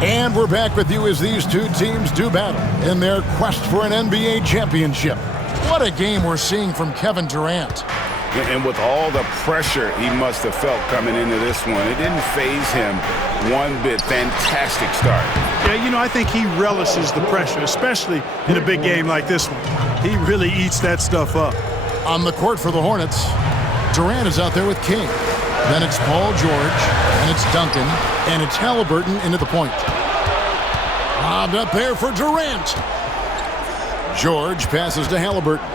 And we're back with you as these two teams do battle in their quest for an NBA championship. What a game we're seeing from Kevin Durant. And with all the pressure he must have felt coming into this one, it didn't faze him one bit. Fantastic start. Yeah, you know, I think he relishes the pressure, especially in a big game like this one. He really eats that stuff up. On the court for the Hornets, Durant is out there with King. Then it's Paul George, and it's Duncan, and it's Halliburton into the point. Lobbed up there for Durant. George passes to Halliburton.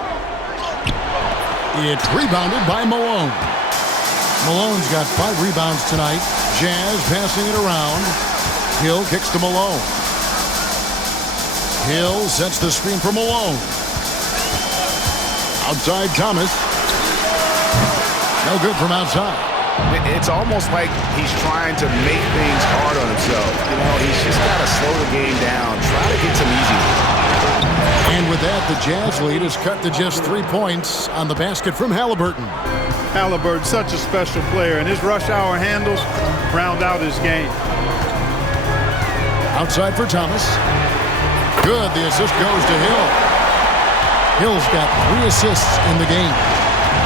It's rebounded by Malone. Malone's got 5 rebounds tonight. Jazz passing it around. Hill kicks to Malone. Hill sets the screen for Malone. Outside Thomas. No good from outside. It's almost like he's trying to make things hard on himself. You know, he's just got to slow the game down, try to get some easy ones. And with that, the Jazz lead is cut to just 3 points on the basket from Halliburton. Halliburton, such a special player, and his rush hour handles round out his game. Outside for Thomas. Good, the assist goes to Hill. Hill's got 3 assists in the game.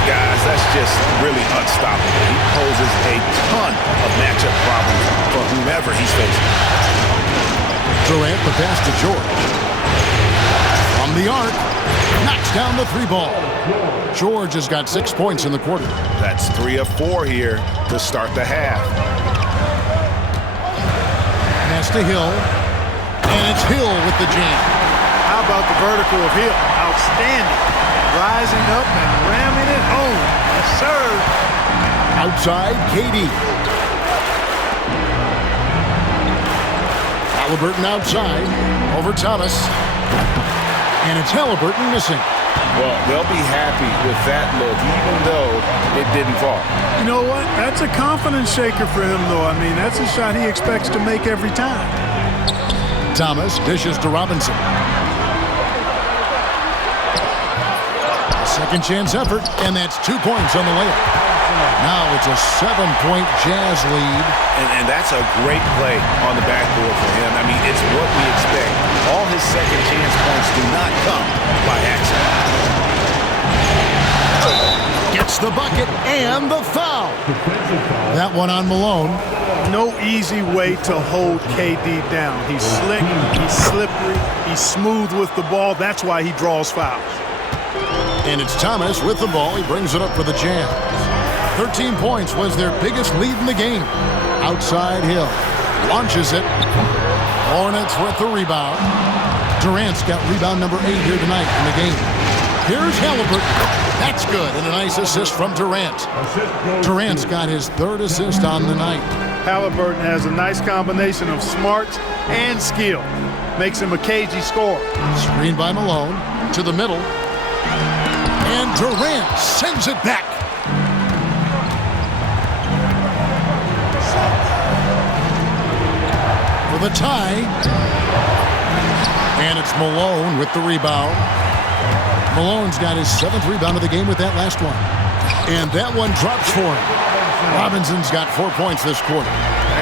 Guys, that's just really unstoppable. He poses a ton of matchup problems for whomever he's facing. Durant, the pass to George. From the arc, knocks down the 3-ball. George has got 6 points in the quarter. That's 3 of 4 here to start the half. Pass to Hill. And it's Hill with the jam. How about the vertical of Hill? Outstanding. Rising up and ramming it home. Yes, sir. Outside, KD. Halliburton outside. Over Thomas. And it's Halliburton missing. Well, they'll be happy with that look, even though it didn't fall. You know what? That's a confidence shaker for him, though. I mean, that's a shot he expects to make every time. Thomas dishes to Robinson. Second chance effort, and that's 2 points on the layup. Now it's a 7-point Jazz lead. And that's a great play on the backboard for him. I mean, it's what we expect. All his second chance points do not come by accident. Gets the bucket and the foul. That one on Malone. No easy way to hold KD down. He's slick, he's slippery, he's smooth with the ball. That's why he draws fouls. And it's Thomas with the ball. He brings it up for the Jazz. 13 points was their biggest lead in the game. Outside Hill. Launches it. Hornets with the rebound. Durant's got rebound number 8 here tonight in the game. Here's Halliburton. That's good. And a nice assist from Durant. Durant's got his 3rd assist on the night. Halliburton has a nice combination of smarts and skill. Makes him a cagey scorer. Screen by Malone. To the middle. And Durant sends it back. For the tie. And it's Malone with the rebound. Malone's got his 7th rebound of the game with that last one. And that one drops for him. Robinson's got 4 points this quarter.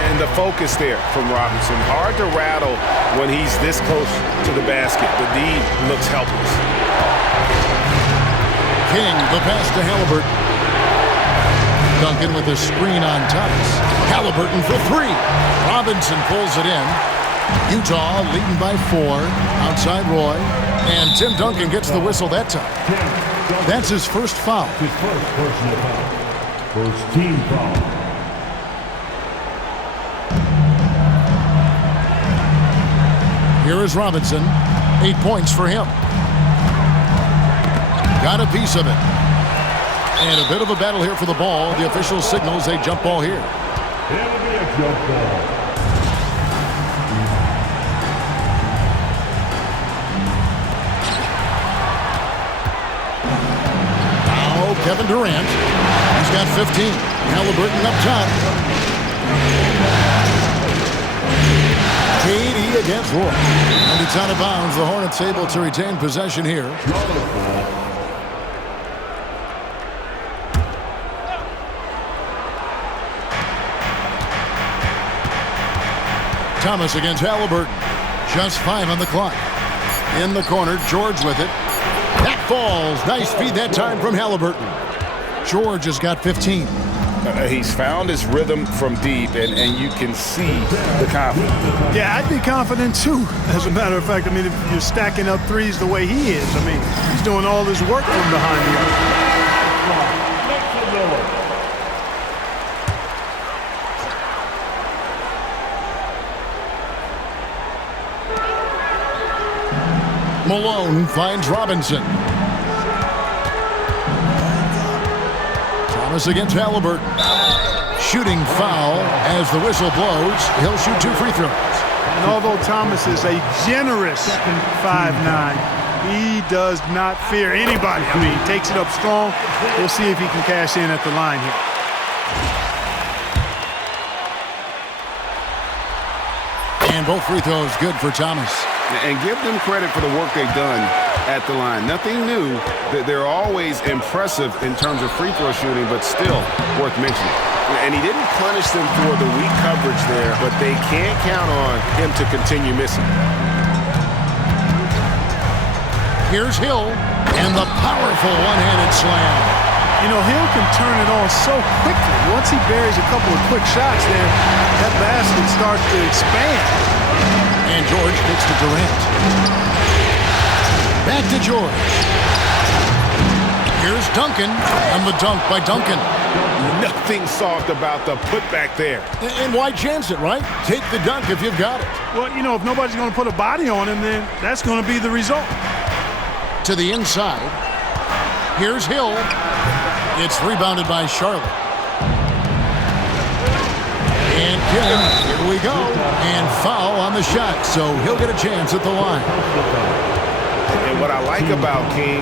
And the focus there from Robinson. Hard to rattle when he's this close to the basket. The D looks helpless. King, the pass to Halliburton. Duncan with a screen on Thomas. Halliburton for 3. Robinson pulls it in. Utah leading by 4. Outside Roy. And Tim Duncan gets the whistle that time. That's his first foul. His first personal foul. First team foul. Here is Robinson. 8 points for him. Got a piece of it. And a bit of a battle here for the ball. The official signals a jump ball here. It'll be a jump ball. Now Kevin Durant. He's got 15. Halliburton up top. KD against Roy. And it's out of bounds. The Hornets able to retain possession here. Thomas against Halliburton. Just 5 on the clock. In the corner, George with it. That falls. Nice feed that time from Halliburton. George has got 15. He's found his rhythm from deep, and you can see the confidence. Yeah, I'd be confident too. As a matter of fact, I mean, if you're stacking up threes the way he is, I mean, he's doing all his work from behind the arc. Malone finds Robinson. Thomas against Halliburton. Shooting foul as the whistle blows. He'll shoot 2 free throws. And although Thomas is a generous 5'9", he does not fear anybody. I mean, he takes it up strong. We'll see if he can cash in at the line here. And both free throws good for Thomas. And give them credit for the work they've done at the line. Nothing new. They're always impressive in terms of free throw shooting, but still worth mentioning. And he didn't punish them for the weak coverage there, but they can't count on him to continue missing. Here's Hill and the powerful one-handed slam. You know, Hill can turn it on so quickly. Once he buries a couple of quick shots there, that basket starts to expand. And George gets to Durant. Back to George. Here's Duncan, and the dunk by Duncan. Nothing soft about the putback there. And why chance it, right? Take the dunk if you've got it. Well, you know, if nobody's going to put a body on him, then that's going to be the result. To the inside. Here's Hill. It's rebounded by Charlotte. And here we go. And foul on the shot, so he'll get a chance at the line. And what I like about King,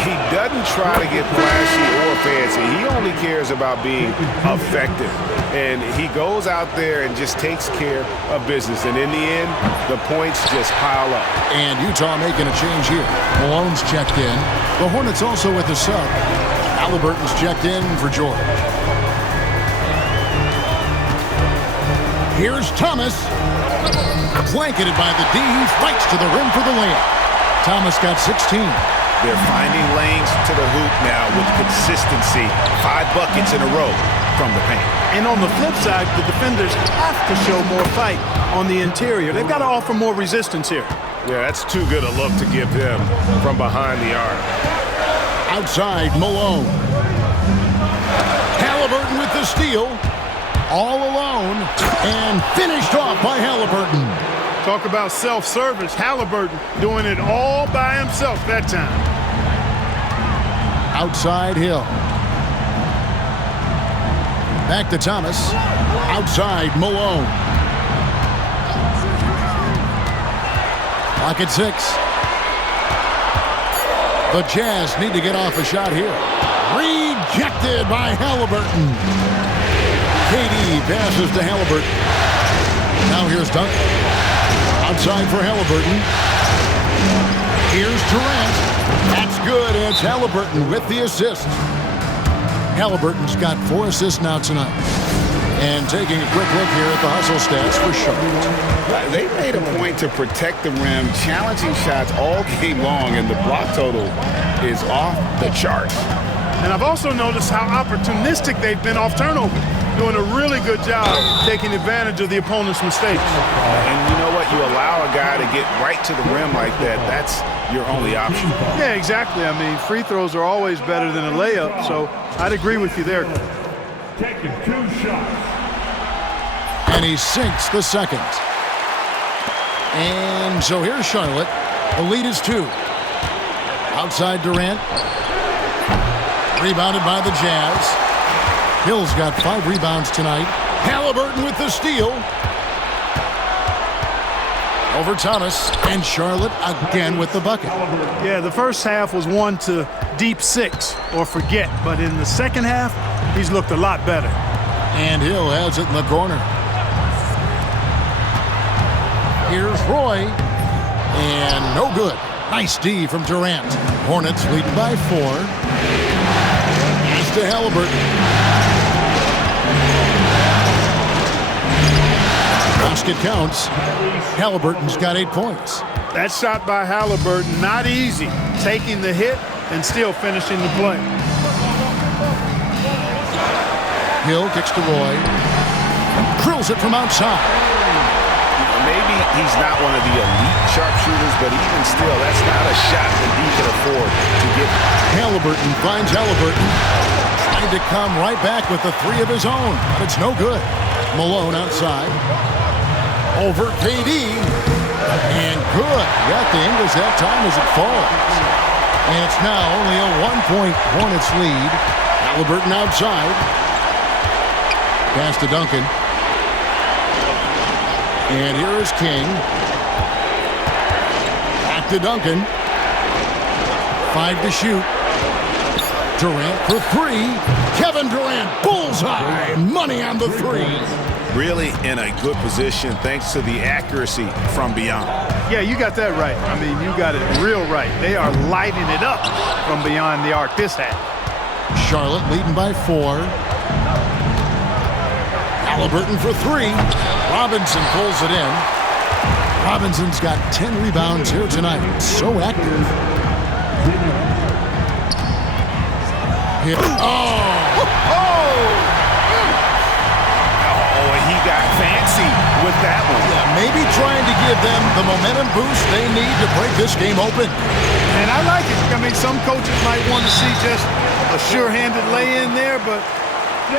he doesn't try to get flashy or fancy. He only cares about being effective. And he goes out there and just takes care of business. And in the end, the points just pile up. And Utah making a change here. Malone's checked in. The Hornets also with a sub. Halliburton's checked in for George. Here's Thomas. Blanketed by the D. Fights to the rim for the layup. Thomas got 16. They're finding lanes to the hoop now with consistency. 5 buckets in a row from the paint. And on the flip side, the defenders have to show more fight on the interior. They've got to offer more resistance here. Yeah, that's too good a look to give them from behind the arc. Outside, Malone. Halliburton with the steal. All alone. And finished off by Halliburton. Talk about self-service. Halliburton doing it all by himself that time. Outside Hill. Back to Thomas. Outside Malone. Clock at 6. The Jazz need to get off a shot here. Rejected by Halliburton. KD passes to Halliburton. Now here's Duncan. Outside for Halliburton. Here's Durant. That's good. It's Halliburton with the assist. Halliburton's got 4 assists now tonight. And taking a quick look here at the hustle stats for Charlotte. They made a point to protect the rim, challenging shots all game long, and the block total is off the chart. And I've also noticed how opportunistic they've been off turnover. Doing a really good job taking advantage of the opponent's mistakes. And you know what? You allow a guy to get right to the rim like that, that's your only option. Yeah, exactly. I mean, free throws are always better than a layup, so I'd agree with you there. Taking 2 shots. And he sinks the second. And so here's Charlotte. The lead is 2. Outside Durant. Rebounded by the Jazz. Hill's got 5 rebounds tonight. Halliburton with the steal. Over Thomas. And Charlotte again with the bucket. Yeah, the first half was 1 to deep 6 or forget. But in the second half, he's looked a lot better. And Hill has it in the corner. Here's Roy. And no good. Nice D from Durant. Hornets leading by 4. Pass to Halliburton. Basket counts. Halliburton's got 8 points. That shot by Halliburton, not easy. Taking the hit and still finishing the play. Hill kicks to Roy. Drills it from outside. Maybe he's not one of the elite sharpshooters, but even still, that's not a shot that he can afford to get. Halliburton finds Halliburton. Trying to come right back with the 3 of his own, but it's no good. Malone outside. Over KD. And good. Got the Ingles that time as it falls. And it's now only a 1-point Hornets lead. Halliburton outside. Pass to Duncan. And here is King. Back to Duncan. 5 to shoot. Durant for 3. Kevin Durant, bullseye. Money on the 3. Really in a good position thanks to the accuracy from beyond. Yeah, you got that right. I mean, you got it real right. They are lighting it up from beyond the arc this half. Charlotte leading by 4. Halliburton for 3. Robinson pulls it in. Robinson's got 10 rebounds here tonight. So active. Hit. He got fancy with that one. Yeah, maybe trying to give them the momentum boost they need to break this game open. And I like it. I mean, some coaches might want to see just a sure-handed lay-in there, but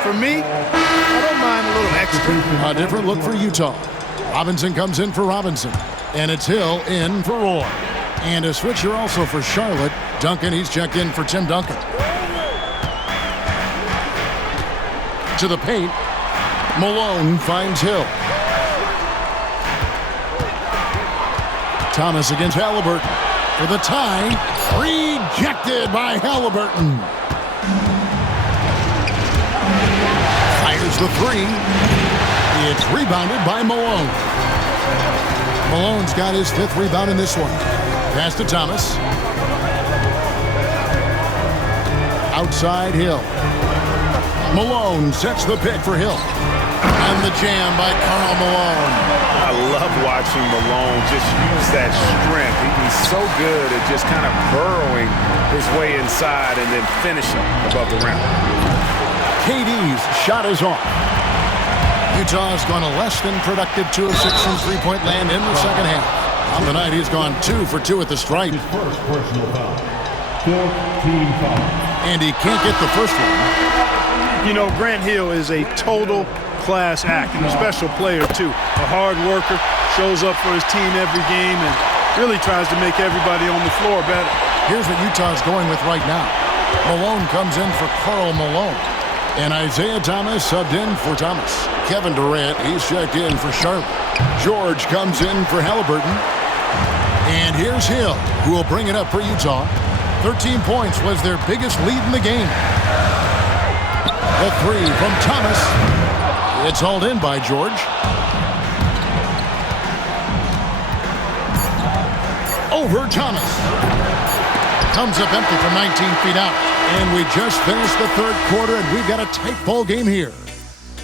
for me, I don't mind a little extra. A different look for Utah. Robinson comes in for Robinson. And it's Hill in for Roy. And a switcher also for Charlotte. Duncan, he's checked in for Tim Duncan. To the paint. Malone finds Hill. Thomas against Halliburton. For the tie. Rejected by Halliburton. Fires the 3. It's rebounded by Malone. Malone's got his 5th rebound in this one. Pass to Thomas. Outside Hill. Malone sets the pick for Hill. And the jam by Karl Malone. I love watching Malone just use that strength. He's so good at just kind of burrowing his way inside and then finishing above the rim. KD's shot is off. Utah's gone a less than productive 2 of 6 from three-point land in the second half. On the night, he's gone 2 for 2 at the stripe. His first personal foul. 14 foul. And he can't get the first one. You know, Grant Hill is a total class act and a special player, too. A hard worker, shows up for his team every game, and really tries to make everybody on the floor better. Here's what Utah's going with right now. Malone comes in for Karl Malone. And Isaiah Thomas subbed in for Thomas. Kevin Durant, he's checked in for Charlotte. George comes in for Halliburton. And here's Hill, who will bring it up for Utah. 13 points was their biggest lead in the game. The 3 from Thomas. It's hauled in by George. Over Thomas. Comes up empty from 19 feet out. And we just finished the 3rd quarter, and we've got a tight ball game here.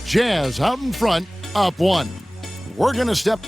Jazz out in front, up 1. We're going to step